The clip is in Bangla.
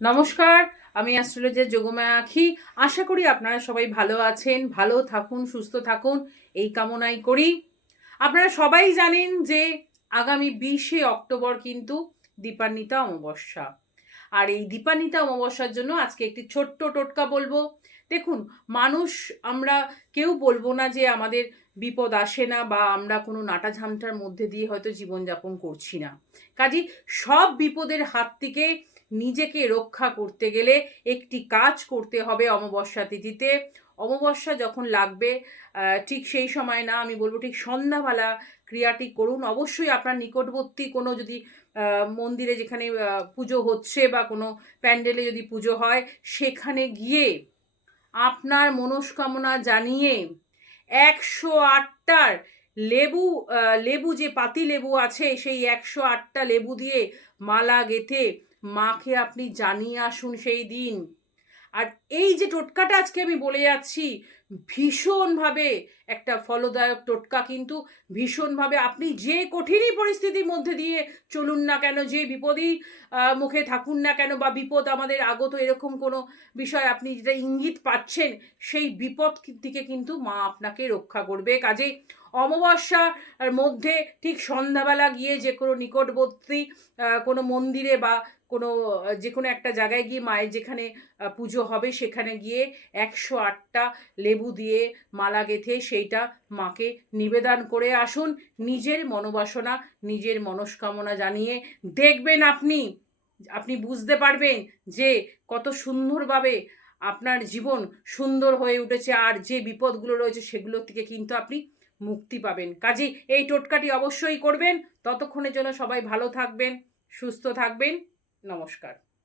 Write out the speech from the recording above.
নমস্কার, আমি অ্যাস্ট্রোলজার যোগমায়া আখি। আশা করি আপনারা সবাই ভালো আছেন, ভালো থাকুন, সুস্থ থাকুন, এই কামনাই করি। আপনারা সবাই জানেন যে আগামী 20শে অক্টোবর কিন্তু দীপান্বিতা অমাবস্যা। আর এই দীপান্বিতা অমাবস্যার জন্য আজকে একটি ছোট্ট টোটকা বলবো। দেখুন, মানুষ আমরা কেউ বলবো না যে আমাদের বিপদ আসে না বা আমরা কোনো নাটা ঝামটার মধ্যে দিয়ে হয়তো জীবনযাপন করছি না। কাজেই সব বিপদের হাত থেকে নিজেকে রক্ষা করতে গেলে একটি কাজ করতে হবে অমাবস্যা তিথিতে। অমাবস্যা যখন লাগবে ঠিক সেই সময় না, আমি বলবো ঠিক সন্ধ্যাবেলা ক্রিয়াটি করুন। অবশ্যই আপনার নিকটবর্তী কোনো যদি মন্দিরে যেখানে পুজো হচ্ছে বা কোনো প্যান্ডেলে যদি পুজো হয়, সেখানে গিয়ে আপনার মনস্কামনা জানিয়ে 108টার লেবু লেবু যে পাতি লেবু আছে, সেই 108টা লেবু দিয়ে মালা গেঁথে মাকে আপনি জানিয়ে আসুন সেই দিন। আর এই যে টোটকাটা আজকে আমি বলে যাচ্ছি, ভীষণভাবে একটা ফলদায়ক টোটকা, কিন্তু ভীষণভাবে আপনি যে কঠিনই পরিস্থিতির মধ্যে দিয়ে চলুন না কেন, যে বিপদেই মুখে থাকুন না কেন, বা বিপদ আমাদের আগত এরকম কোনো বিষয় আপনি যেটা ইঙ্গিত পাচ্ছেন, সেই বিপদ থেকে কিন্তু মা আপনাকে রক্ষা করবে। কাজেই অমাবস্যার মধ্যে ঠিক সন্ধ্যাবেলা গিয়ে যে কোনো নিকটবর্তী কোনো মন্দিরে বা কোনো যে কোনো একটা জায়গায় গিয়ে মায়ের যেখানে পুজো হবে সেখানে গিয়ে 108টা লেবু দিয়ে মালা গেঁথে সেইটা মাকে নিবেদন করে আসুন। নিজের মনোবাসনা, নিজের মনস্কামনা জানিয়ে দেখবেন আপনি আপনি বুঝতে পারবেন যে কত সুন্দরভাবে আপনার জীবন সুন্দর হয়ে উঠেছে, আর যে বিপদগুলো রয়েছে সেগুলোর থেকে কিন্তু আপনি মুক্তি পাবেন। কাজেই এই টোটকাটি অবশ্যই করবেন। ততক্ষণের জন্য সবাই ভালো থাকবেন, সুস্থ থাকবেন। নমস্কার।